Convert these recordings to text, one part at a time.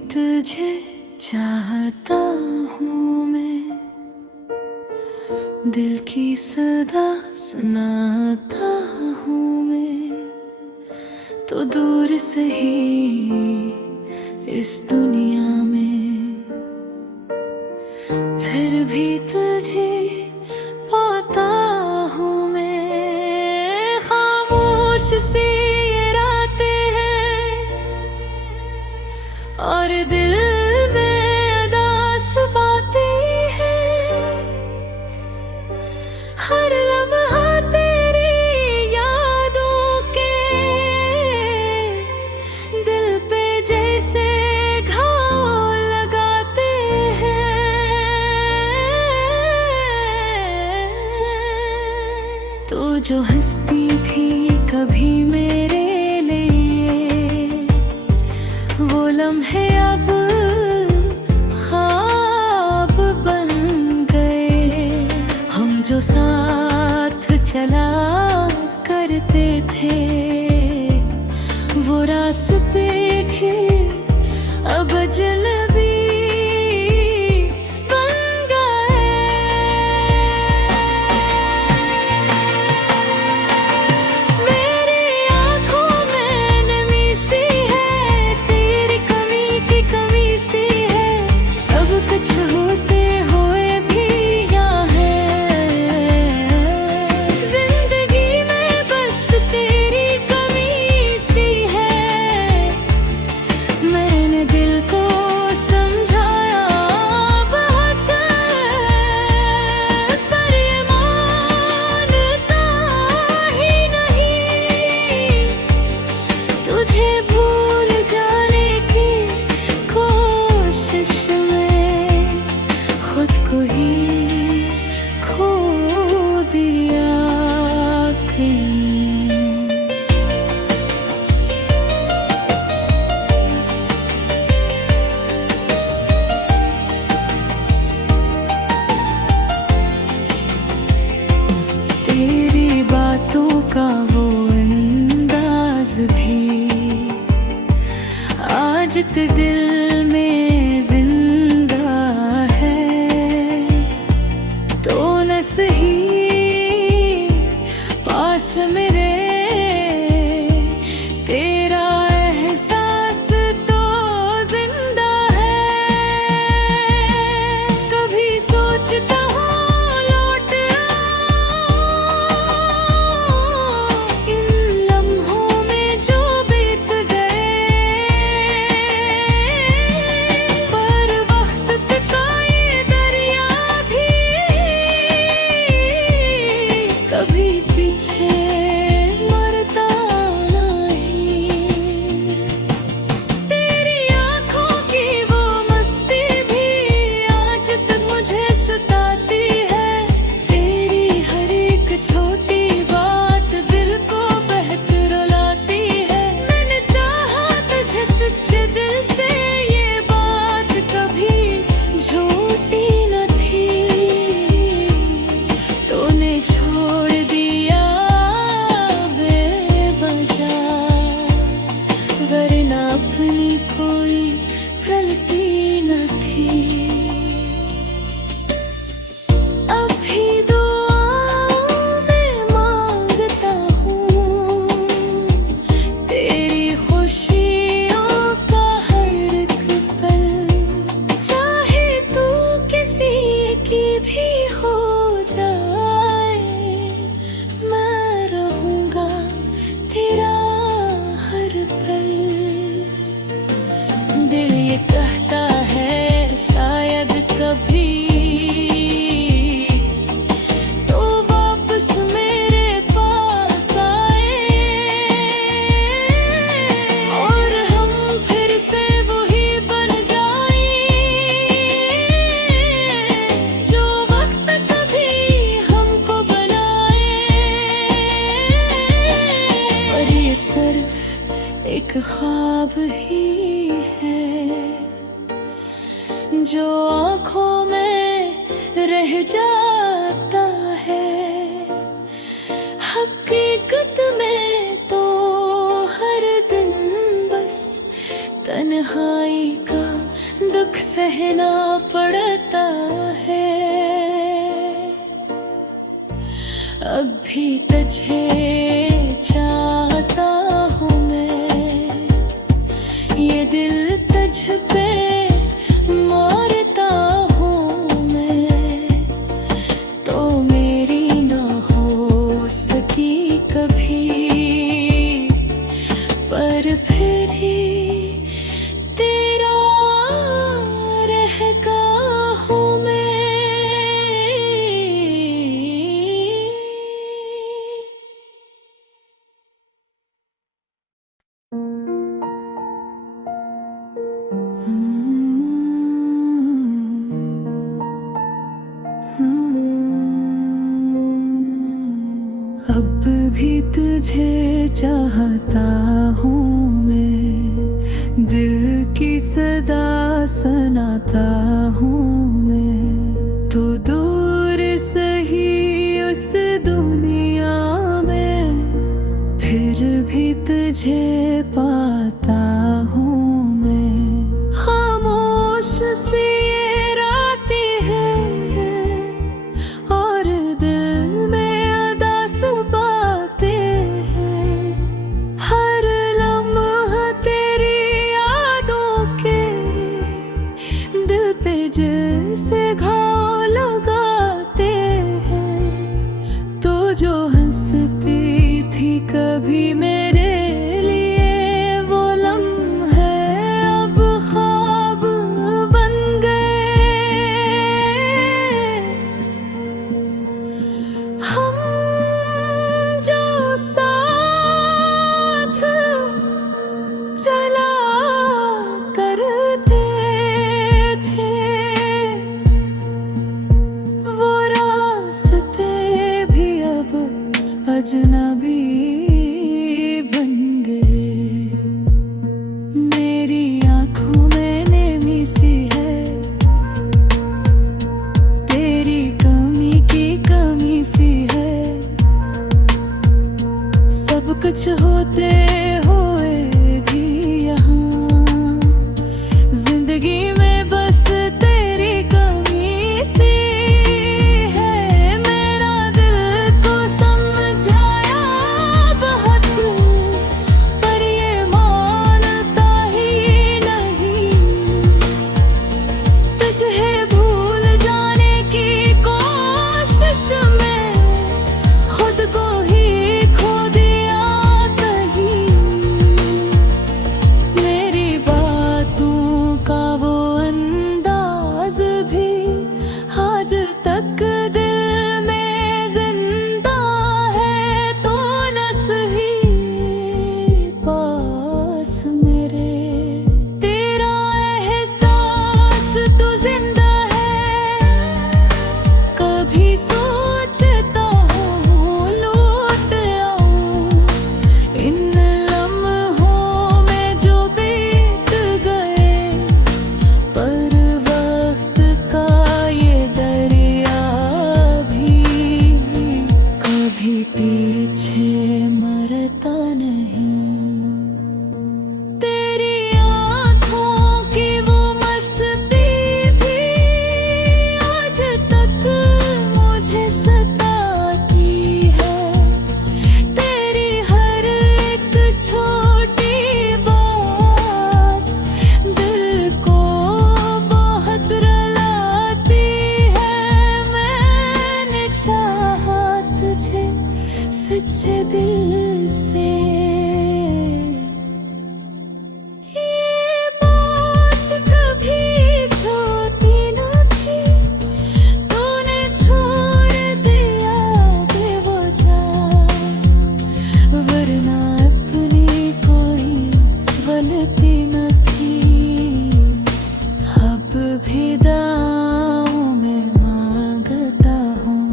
तुझे चाहता हूँ मैं, दिल की सदा सुनाता हूँ मैं, तो दूर से ही इस दुनिया में फिर भी तुझे पाता हूँ मैं। खामोश सी ये रातें हैं और दिल में उदास बातें हैं, हर लम्हा तेरी यादों के दिल पे जैसे घाव लगाते हैं। तो जो हंसती थी कभी मेरे लिए, वो लम्हे अब ख्वाब बन गए। हम जो साथ चला करते थे, वो रास्ते के अब अजनबी बन गए। मेरी आँखों में नमी सी है, तेरी कमी की कमी सी है, सब कुछ होते हुए भी यहाँ है। जिंदगी में बस तेरी कमी सी है, मैंने दिल को समझाया बहुत, पर ये मानता ही नहीं। तुझे भूल जाने की कोशिश में खुद को ही खो दिया कहीं। तेरी बातों का वो अंदाज भी आज तक दिल में जिंदा है। तो न सही पास मेरे तेरा एहसास तो जिंदा है। कभी सोचता हूँ लौट आऊं इन लम्हों में जो बीत गए, पर वक्त का ये दरिया भी कभी पीछे मरता नहीं। तेरी आँखों की वो मस्ती भी आज तक मुझे सताती है। तेरी हर एक छोटी बात दिल को बहक रुलाती है। मैंने चाहा तुझे सच्चे दिल से, ये बात कभी झूठी न थी। तूने छोड़ दिया बेवजह, वरना अपनी कोई गलती न थी। अभी दुआओं में मांगता हूँ तेरी खुशियों का हर एक पल, चाहे तू किसी की भी हो जाए, मैं रहूँगा तेरा हर पल। दिल ये कहता है शायद कभी तो वापस मेरे पास आए, और हम फिर से वही बन जाएं जो वक्त कभी हमको बनाए। और ये सिर्फ एक ख्वाब ही है जो आँखों में रह जाता है। हकीकत में तो हर दिन बस तन्हाई का सहना पड़ता है। अब भी तुझे चाहता हूँ मैं, ये दिल तुझ पे मारता हूँ मैं, तो मेरी ना हो सकी कभी, पर फिर ही तेरा रहता हूँ मैं। अब भी तुझे चाहता हूँ मैं, दिल की सदा सुनाता हूँ मैं, तो दूर सही उस दुनिया में, फिर भी तुझे पाता हूँ मैं। खामोश सी ये रातें हैं और दिल में उदास बातें हैं, हर लम्हा तेरी यादों के दिल पे जैसे घाव लगाते हैं। तो जो हंसती थी कभी मेरे लिए, वो लम्हे अब ख्वाब बन गए। हम जो साथ चला करते थे, वो रास्ते भी अब अजनबी बन गए। मेरी आँखों में नेमी सी है, तेरी कमी की कमी सी है, सब कुछ होते हुए भी यहाँ जिंदगी में बस तेरी कमी सी है। मेरा दिल को समझाया बहुत, पर ये मानता ही नहीं, तुझे भूल जाने की कोशिश में खुद को ही खो दिया कहीं। मेरी बातों का वो अंदाज भी आज तक दिल में जिंदा है, तो न सही पास मेरे तेरा एहसास तो जिंदा है। कभी सोचता हूँ लौट आऊं इन लम्हों में जो बीत गए, पर वक्त का ये दरिया भी कभी पीछे मरता नहीं। तेरी आँखों की वो मस्ती भी आज तक मुझे सताती है, तेरी हर एक छोटी बात दिल को बहुत रुलाती है। मैंने चाहा तुझे सच्चे दिल से, ये बात कभी छोटी न थी, तूने छोड़ दिया बेवजह, वरना अपनी कोई गलती न थी। अब भी दांव में मांगता हूँ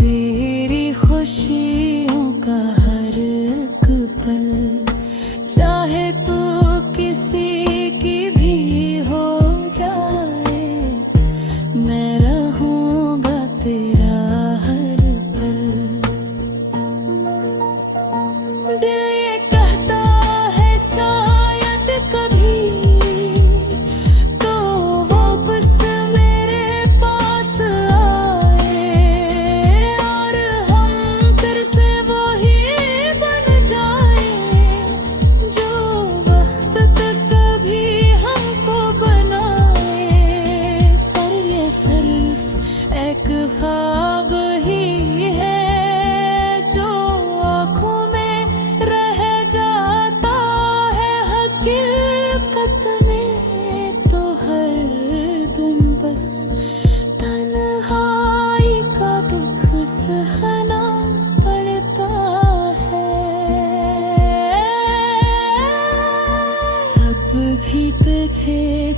तेरी खुशियों का हर एक पल, चाहे तो किसी की भी हो जाए, मैं रहूँगा तेरा हर पल। दिल ये कहता है शायद कभी तो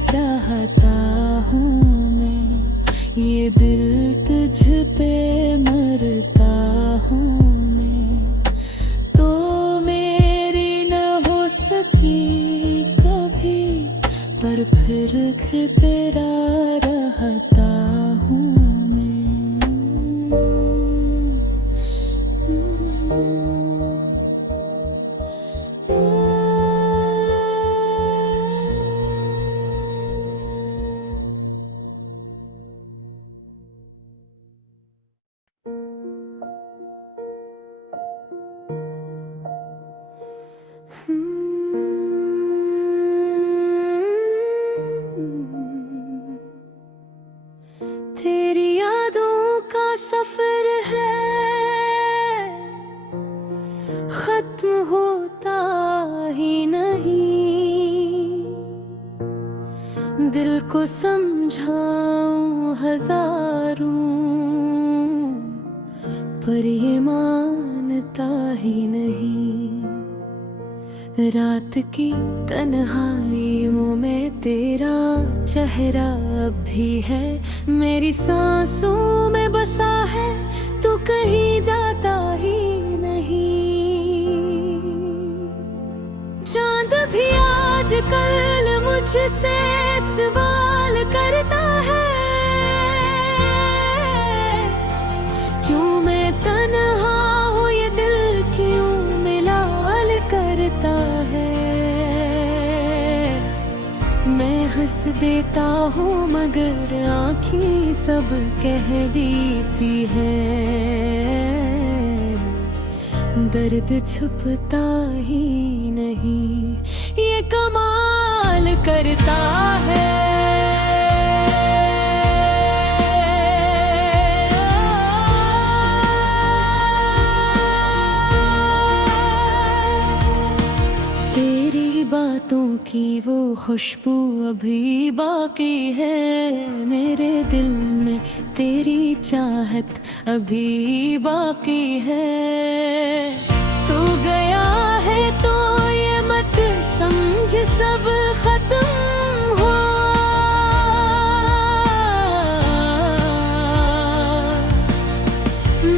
चाहता हूँ मैं, ये दिल तुझ पे मरता हूँ मैं। तो मेरी न हो सकी कभी, पर फिर तेरा रहता हूँ तेरी यादों का सफर है, खत्म होता ही नहीं। दिल को समझाऊं हजारों, पर ये मानता ही नहीं। रात की तन्हाइयों में तेरा चेहरा अब भी है, मेरी सांसों में बसा है, तू कहीं जाता ही नहीं। चांद भी आजकल मुझसे सवाल करता है, क्यों मैं तन्हा हूँ, ये दिल क्यों मिलाल करता है। मैं हंस देता हूँ मगर आँखें सब कह देती है, दर्द छुपता ही नहीं, ये कमाल करता है। बातों की वो खुशबू अभी बाकी है, मेरे दिल में तेरी चाहत अभी बाकी है। तू गया है तो ये मत समझ सब खत्म हुआ,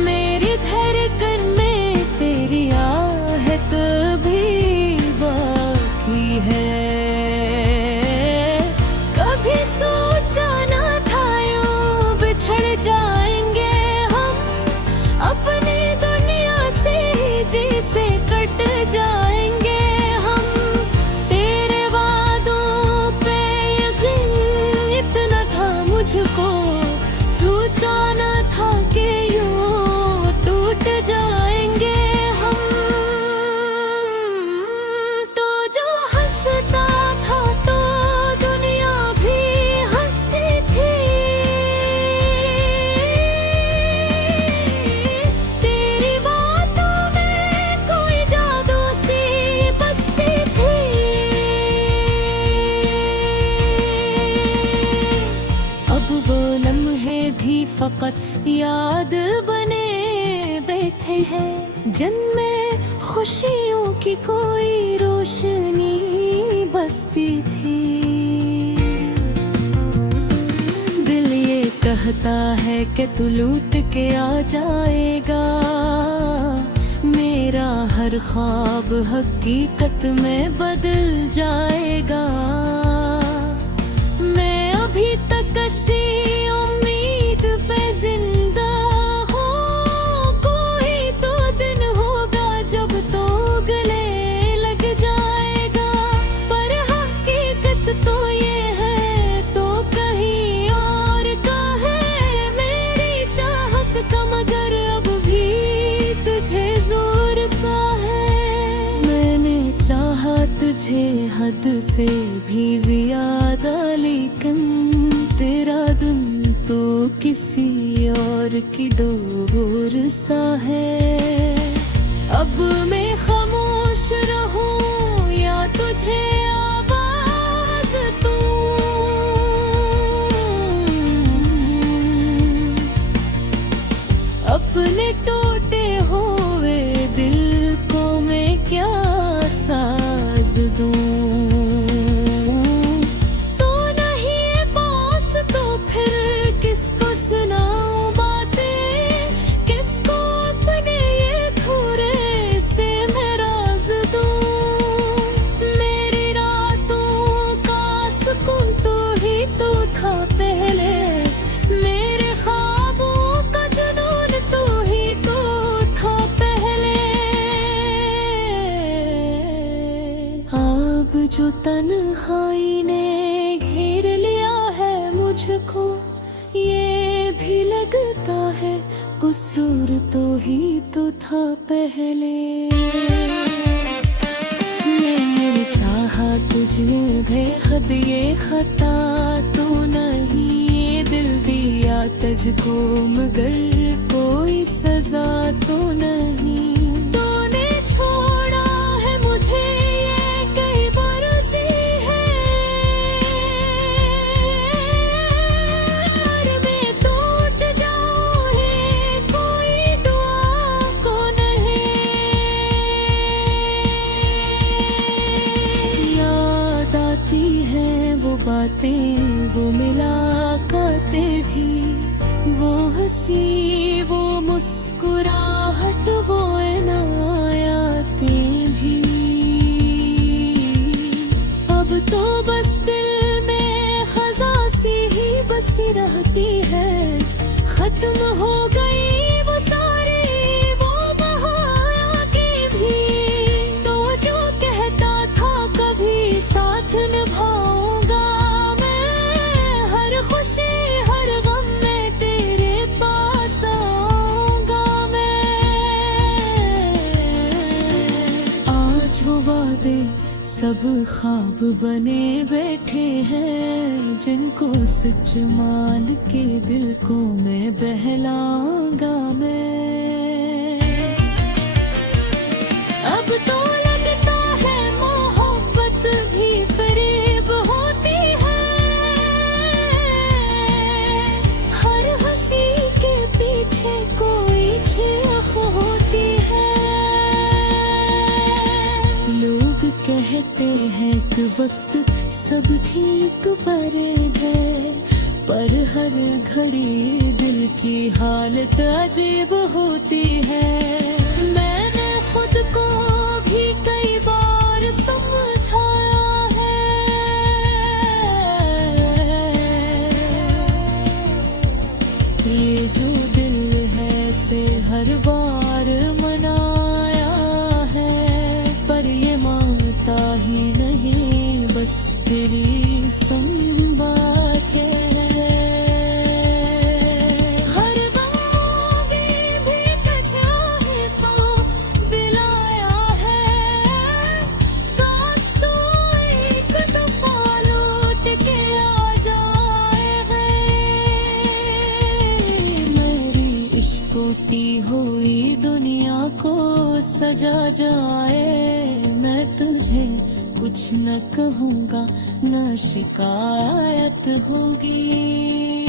मेरी धड़कन में तेरी आहट भी है। कभी सोचा ना था यूं बिछड़ जाएंगे हम, अपनी दुनिया से ही जी से कट जाएंगे हम। तेरे वादों पे यकीन इतना था मुझको, सोचा ना था कि यूं टूट जाएंगे हम। फकत याद बने बैठे हैं, जिनमें खुशियों की कोई रोशनी बसती थी। दिल ये कहता है कि तू लूट के आ जाएगा, मेरा हर ख्वाब हकीकत में बदल जाएगा। मैं अभी तक सी पे जिंदा हूँ, कोई तो दिन होगा जब तो गले लग जाएगा। पर हकीकत तो ये है तो कहीं और का है, मेरी चाहत का मगर अब भी तुझे जोर सा है। मैंने चाहा तुझे हद से भी ज्यादा, लेकिन तेरा दिल तो किसी और की डोर सा है। अब मैं खामोश रहूं या तुझे आवाज दूं, अपने टूटे हुए दिल को मैं क्या साज दूं। जो तन्हाई ने घेर लिया है मुझको, ये भी लगता है कसूर तो ही तो था पहले। मैंने चाहा तुझे बेहद, ये खता तो नहीं, ये दिल दिया तुझको मगर कोई सजा तो नहीं। तूने छोड़ा है मुझे ये कई बरसी है, और मैं टूट जाऊं है कोई दुआ को नहीं। याद आती है वो बातें, वो मुलाकातें भी, वो हंसी वो मुस्कुराहट, वो इनायातें भी। अब तो बस दिल में खज़ा सी ही बसी रहती है, खत्म हो गई वो सारी वो बहाया की भी। तो जो कहता था कभी साथ निभाऊंगा मैं, हर खुशी हर गम में तेरे पास आऊंगा मैं। आज वो वादे सब ख्वाब बने बैठे हैं, जिनको सच मान के दिल को मैं बहलाऊंगा मैं। अब तो लगता है मोहब्बत भी फरेब होती है, हर हंसी के पीछे कोई चीख होती है। लोग कहते हैं कि वक्त सब ठीक पर है, पर हर घड़ी दिल की हालत अजीब होती है। मैंने खुद को भी कई बार समझाया है, ये जो दिल है से हर बार मनाया है, पर ये मानता ही नहीं बस तेरी संबात है। हर बागी भी कसा है तो दिलाया है, काश तू एक दफा लौट के आ जाए। मेरी इश्क टूटी हुई दुनिया को सजा जाए, मैं तुझे कुछ न कहूँगा न शिकायत होगी।